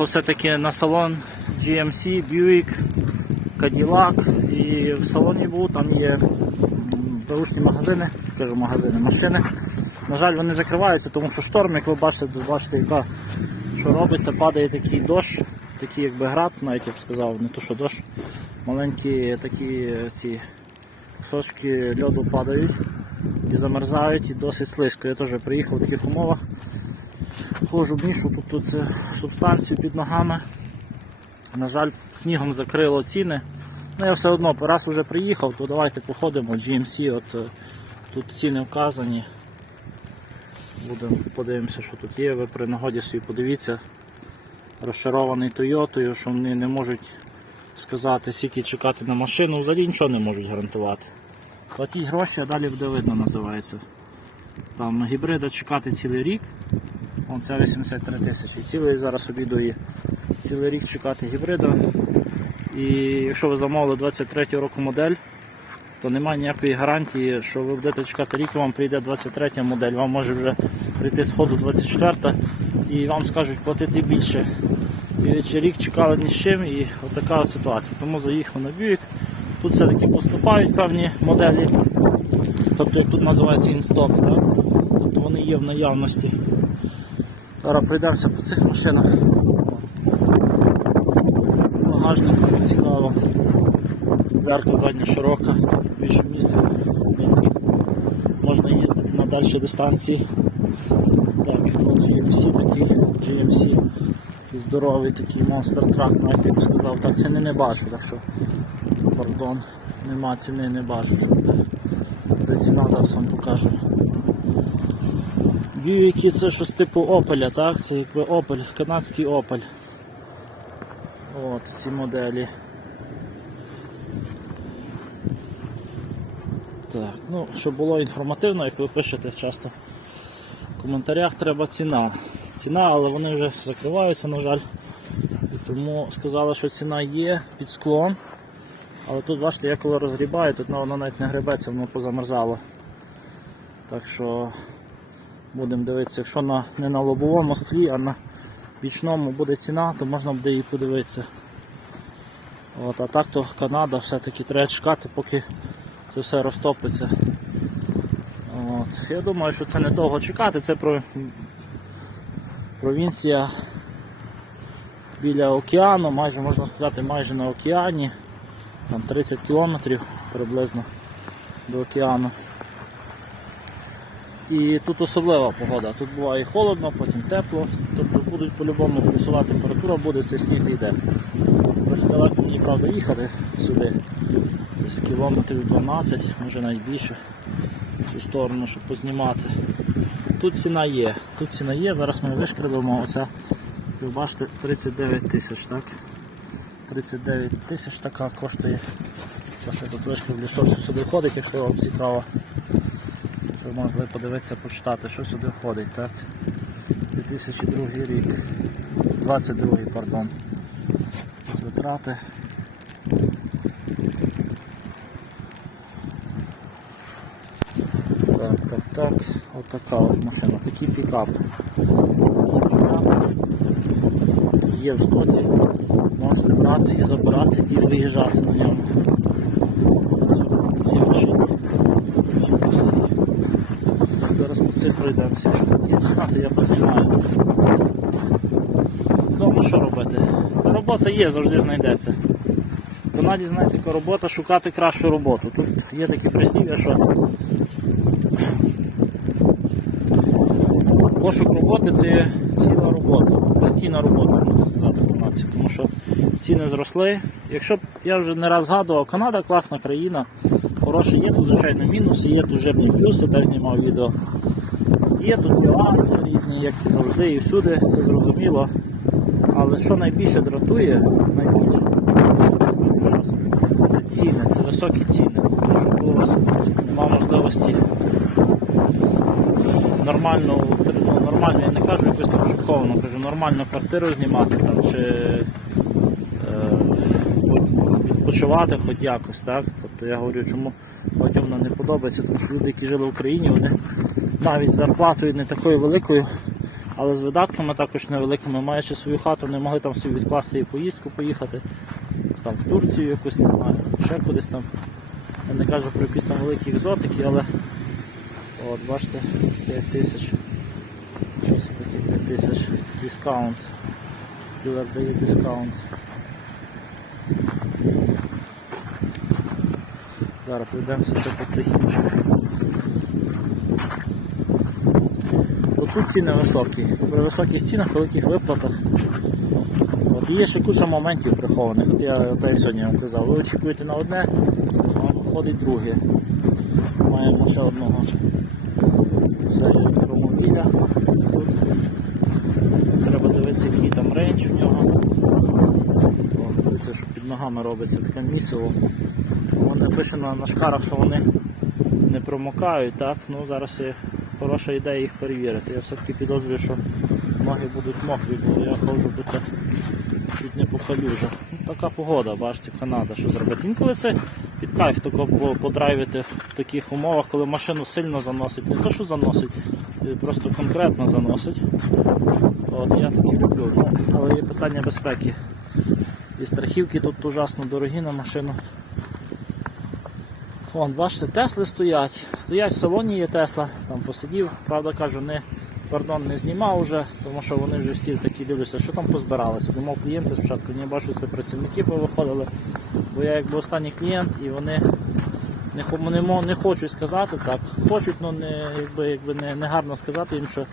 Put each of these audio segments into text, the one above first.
Заїхав все-таки на салон GMC, Buick, Cadillac і в салоні був, там є беушні магазини, кажу магазини, машини. На жаль, вони закриваються, тому що шторм, як ви бачите, бачите, яка що робиться, падає такий дощ, такий якби град, навіть я б сказав, не то що дощ, маленькі такі ці кусочки льоду падають і замерзають, і досить слизько. Я теж приїхав в таких умовах. Ходжу тут, тут це субстанції під ногами. На жаль, снігом закрило ціни. Ну я все одно раз вже приїхав, то давайте походимо. GMC, от е, тут ціни вказані. Будемо подивимося, що тут є. Ви при нагоді собі подивіться. Розшарований Тойотою, що вони не можуть сказати, скільки чекати на машину, взагалі нічого не можуть гарантувати. Платіть гроші, а далі буде видно, називається. Там гібрида чекати цілий рік. Вон це 83 тисячі. Цілий зараз обідує цілий рік чекати гібрида. І якщо ви замовили 23 року модель, то немає ніякої гарантії, що ви будете чекати рік, вам прийде 23 модель, вам може вже прийти з ходу 24 і вам скажуть платити більше. І рік чекали ні з чим і от така от ситуація. Тому заїхав на Buick. Тут все-таки поступають певні моделі, тобто як тут називається інсток, тобто вони є в наявності. Зараз пройдемося по цих машинах. Багажник цікаво. Дверка задня широка, більше місця. Можна їздити на дальші дистанції. Так, тут GMC такий, GMC, такий здоровий такий монстр трак, навіть я б сказав, так ціни не бачу, так що пардон, нема ціни, не бачу, що буде. Буде ціна, зараз вам покажу. Бюїки це щось типу Опеля, так? Це якби Opel, канадський Opel. От ці моделі. Так, ну, щоб було інформативно, як ви пишете часто в коментарях, треба ціна. Ціна, але вони вже закриваються, на жаль. І тому сказали, що ціна є під склом. Але тут бачите, я коли розгрібаю, тут воно навіть не гребеться, воно позамерзало. Так що будемо дивитися, якщо на, не на лобовому склі, а на бічному буде ціна, то можна буде її подивитися. От, а так то Канада все-таки треба чекати, поки це все розтопиться. От. Я думаю, що це недовго чекати, це про... провінція біля океану, майже можна сказати, майже на океані. Там 30 кілометрів приблизно до океану. І тут особлива погода. Тут буває холодно, потім тепло, тобто будуть по-любому плюсова температура, буде цей сніг зійде. Трохи далеко мені правда їхати сюди. Десь кілометрів 12, може навіть більше в цю сторону, щоб познімати. Тут ціна є, тут ціна є, зараз ми вишкребемо оця, ви бачите, 39 тисяч, так? 39 тисяч така коштує. Зараз я тут вишкреблю, що сюди входить, якщо вам цікаво. Ви могли подивитися, почитати, що сюди входить, так? 2002 рік. 22 пардон. Тут витрати. Так, так, так. От така от машина, такий пікап. Такий пікап. Є в стоці. Брати і забирати і виїжджати на ньому. Ці машини. Зараз по цих пройдемося. Якщо тут є ціна, то я познімаю. Дома що робити? Та робота є, завжди знайдеться. В Канаді, знаєте, яка робота шукати кращу роботу. Тут є такі прислів'я, що пошук роботи це ціла робота, постійна робота, можна сказати, в Тому що ціни зросли. Якщо б я вже не раз згадував, Канада класна країна, хороша, є тут, звичайно, мінуси, є тут жирні плюси, теж знімав відео. Є тут нюанси різні, як і завжди, і всюди, це зрозуміло. Але що найбільше дратує, найбільше це ціни, це високі ціни. Тому що у вас немає можливості нормальну, ну, нормальну, я не кажу якусь там шоковану, кажу нормальну квартиру знімати там, чи е, відпочивати хоч якось. так. Тобто я говорю, чому багатьом вона не подобається, тому що люди, які жили в Україні, вони навіть зарплатою не такою великою, але з видатками також невеликими. Маючи свою хату, не могли там собі відкласти і поїздку поїхати, там в Турцію якусь, не знаю, ще кудись там. Я не кажу про якісь там великі екзотики, але от бачите, 5 тисяч. Що це таке 5 тисяч? Дискаунт. Ділер дає дискаунт. Зараз пройдемося ще по цих інших. Тут ціни високі. При високих цінах, великих виплатах. От є ще куча моментів прихованих. От я от я сьогодні вам казав, ви очікуєте на одне, а виходить друге. Маємо ще одного. Це електромобіля. Тут треба дивитися, рейндж у нього. О, дивіться, що під ногами робиться таке місиво. Воно написано на шкарах, що вони не промокають, так? Ну зараз є хороша ідея їх перевірити. Я все-таки підозрюю, що ноги будуть мокрі, бо я ходжу тут чуть не по. Ну, така погода, бачите, Канада, що зробити. Інколи це під кайф тако подрайвити в таких умовах, коли машину сильно заносить. Не то, що заносить, просто конкретно заносить. От я такі люблю. Ну, але є питання безпеки. І страхівки тут ужасно дорогі на машину. Вон, бачите, Тесли стоять. Стоять в салоні є Тесла, там посидів, правда кажу, не, пардон, не знімав уже, тому що вони вже всі такі дивляться, що там позбиралися. Думав клієнти спочатку, не бачу, це працівники повиходили, бо я якби останній клієнт і вони не, не, хочуть сказати так. Хочуть, але не, якби, якби не, не гарно сказати їм, що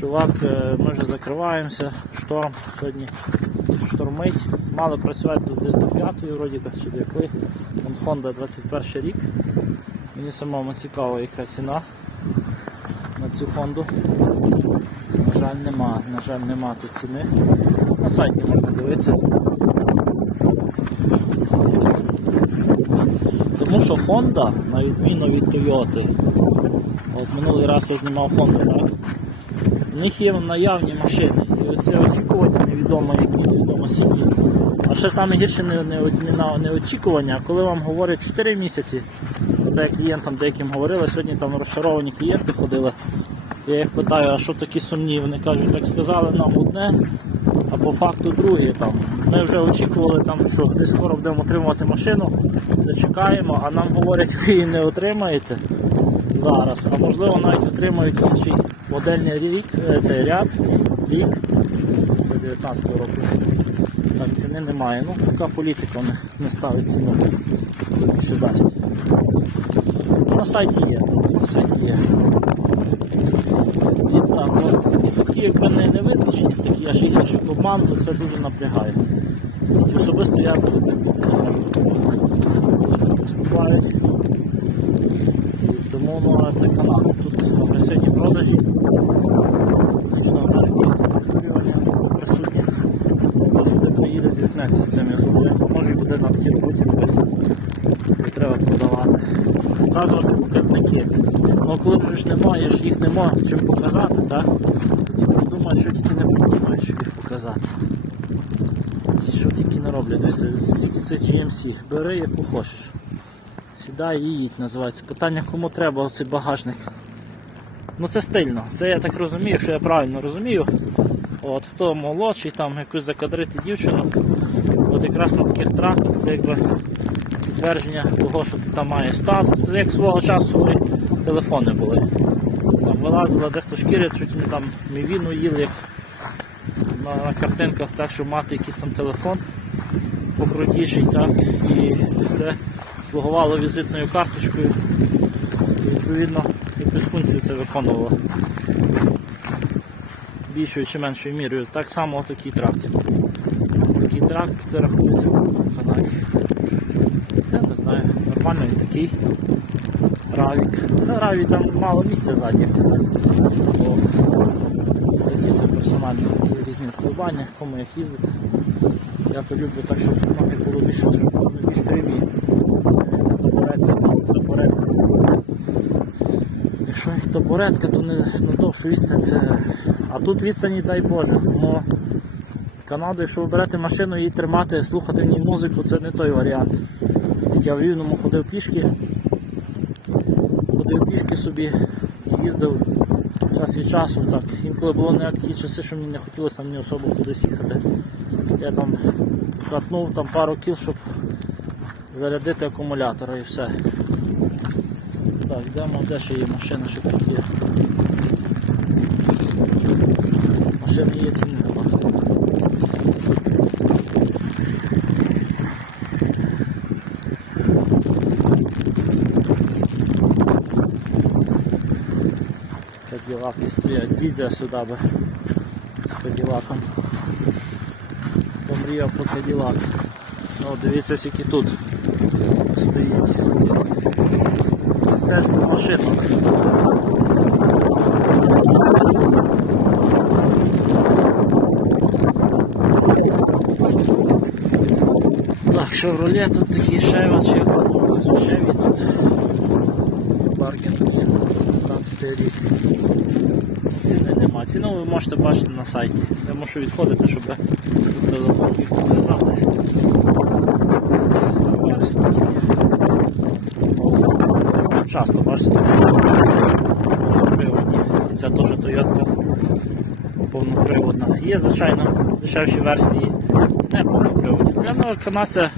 чувак, е, ми вже закриваємося, шторм сьогодні штормить. Мали працювати десь до 5 вроді би, чи до якої. Honda 21 рік. Мені самому цікаво, яка ціна на цю Honda. На жаль, нема, на жаль, нема тут ціни. На сайті можна дивитися. Тому що Honda, на відміну від Toyota, от минулий раз я знімав Honda, так? В них є наявні машини. І оце очікування невідомо, які невідомо скільки. А ще саме гірше не, не, не, не очікування, коли вам говорять 4 місяці, де клієнтам деяким говорили, сьогодні там розчаровані клієнти ходили. Я їх питаю, а що такі сумні? Вони кажуть, так сказали нам одне, а по факту друге. Там. Ми вже очікували, там, що не скоро будемо отримувати машину, дочекаємо, а нам говорять, ви її не отримаєте зараз, а можливо навіть отримають інший модельний рік, е, цей ряд, рік, це 19 року. Так, ціни немає. Ну, така політика не, не ставить ціну. Що дасть. На сайті є. На сайті є. І так, от, і такі, якби не, не визначеність, такі аж і обман, то це дуже напрягає. І особисто я не можу. Поступають. Тому ну, це Канада. Тут агресивні продажі. Північної Америки присутні. Сюди приїде, зіткнеться з цим, я думаю, може і буде на такі роботі робити. І треба продавати. Показувати показники. Ну коли ж не маєш, їх нема чим показати, так? Тоді що тільки не придумають, щоб їх показати. Що тільки не роблять. Дивіться, це GMC. Бери яку хочеш. Сідай і їдь, називається. Питання, кому треба оцей багажник. Ну це стильно. Це я так розумію, якщо я правильно розумію. От, хто молодший, там якусь закадрити дівчину, от якраз на таких траках це якби підтвердження того, що ти там маєш статус. Це як свого часу телефони були. Там вилазила дехто шкіри, чуть не там мівіну їли, як на, картинках, так, щоб мати якийсь там телефон покрутіший, так, і це слугувало візитною карточкою. І, відповідно, якусь функцію це виконувало більшою чи меншою мірою. Так само такий трактор. Такий трактор це рахується в Канаді. Я не знаю, нормально він такий. Равік. Раві там мало місця ззаді. О, такі це персональні такі різні впливання, кому як їздити. Я то люблю так, щоб ноги було більш, більш прямі. Табуретка, табуретка. Якщо їх табуретка, то не на довшу відстань це. А тут відстані, дай Боже. Тому Канаду, якщо ви берете машину і тримати, слухати в ній музику, це не той варіант. Як я в Рівному ходив пішки, ходив пішки собі, їздив час від часу так. Інколи було не такі часи, що мені не хотілося мені особо кудись їхати. Я там катнув там пару кіл, щоб зарядити акумулятора і все. Так, йдемо, де ще є машина, ще тут є. Машини є ціни нема. Каділаки стоять, дідя сюди би з каділаком. Хто мріяв про каділак. Ну, дивіться, скільки тут стоїть. Стежку машинок. Так, Chevrolet тут такий Chevy, чи як воно, Chevy тут. Баргін 15 рік. Ціни нема. Ціну ви можете бачити на сайті. Я мушу відходити, щоб телефон міг показати. Там верстики. Часто бачите. І це теж Toyota повноприводна. Є, звичайно, дешевші версії, не повноприводні. Для нового канадця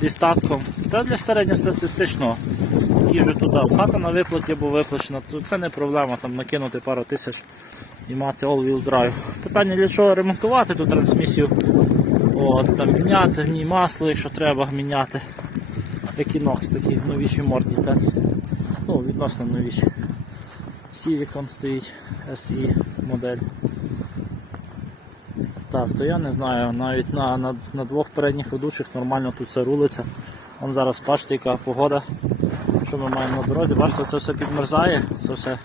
зі статком та для середньостатистичного, вже туди хата на виплаті або виплачена, то це не проблема там накинути пару тисяч і мати all-wheel drive. Питання для чого ремонтувати ту трансмісію, От, там, міняти в ній масло, якщо треба міняти. Equinox такі новіші морді, так? Ну, відносно новіші. Civicon стоїть SE модель. Так, то я не знаю, навіть на, на, на двох передніх ведучих нормально тут все рулиться. Вон зараз бачите, яка погода, що ми маємо на дорозі. Бачите, це все підмерзає, це все,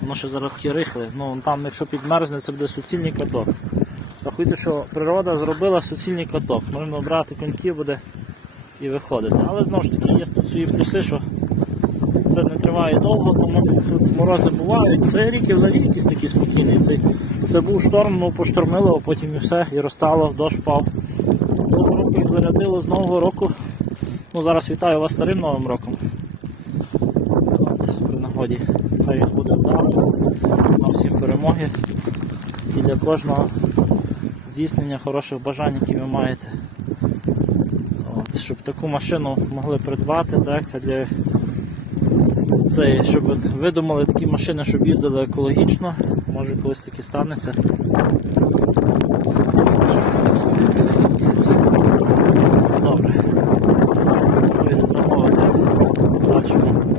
воно ще зараз таке рихле. Ну там, якщо підмерзне, це буде суцільний каток. Рахуйте, що природа зробила суцільний каток. Можна обрати коньки буде і виходити. Але знову ж таки є тут свої плюси, що це не триває довго, тому тут морози бувають. Цей рік і взагалі якийсь такий спокійний. Цей, це був шторм, ну поштормило, а потім і все, і розтало, дощ впав. Того року їх зарядило з Нового року. Ну, зараз вітаю вас старим Новим роком. Нагоді. Хай їх буде вдало, на всім перемоги. І для кожного здійснення хороших бажань, які ви маєте. От, щоб таку машину могли придбати, так, для це, щоб от ви думали такі машини, щоб їздили екологічно, може колись таки станеться. Добре. Замовити. Бачимо.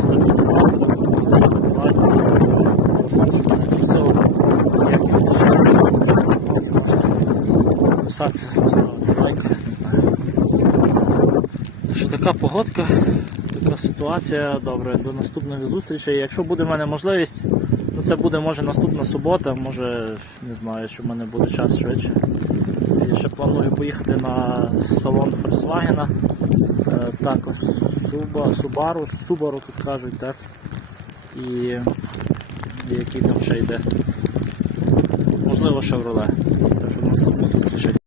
Стабілізатор. Бачимо. Все якісніше. Можете поставити лайк, не знаю. Що така погодка, така ситуація. Добре, до наступних зустрічей. Якщо буде в мене можливість, то це буде може наступна субота, може не знаю, що в мене буде час швидше. Я ще планую поїхати на салон Volkswagen, е, також Suba- Subaru, Subaru тут кажуть, так. І, який там ще йде. Можливо, зустрічей.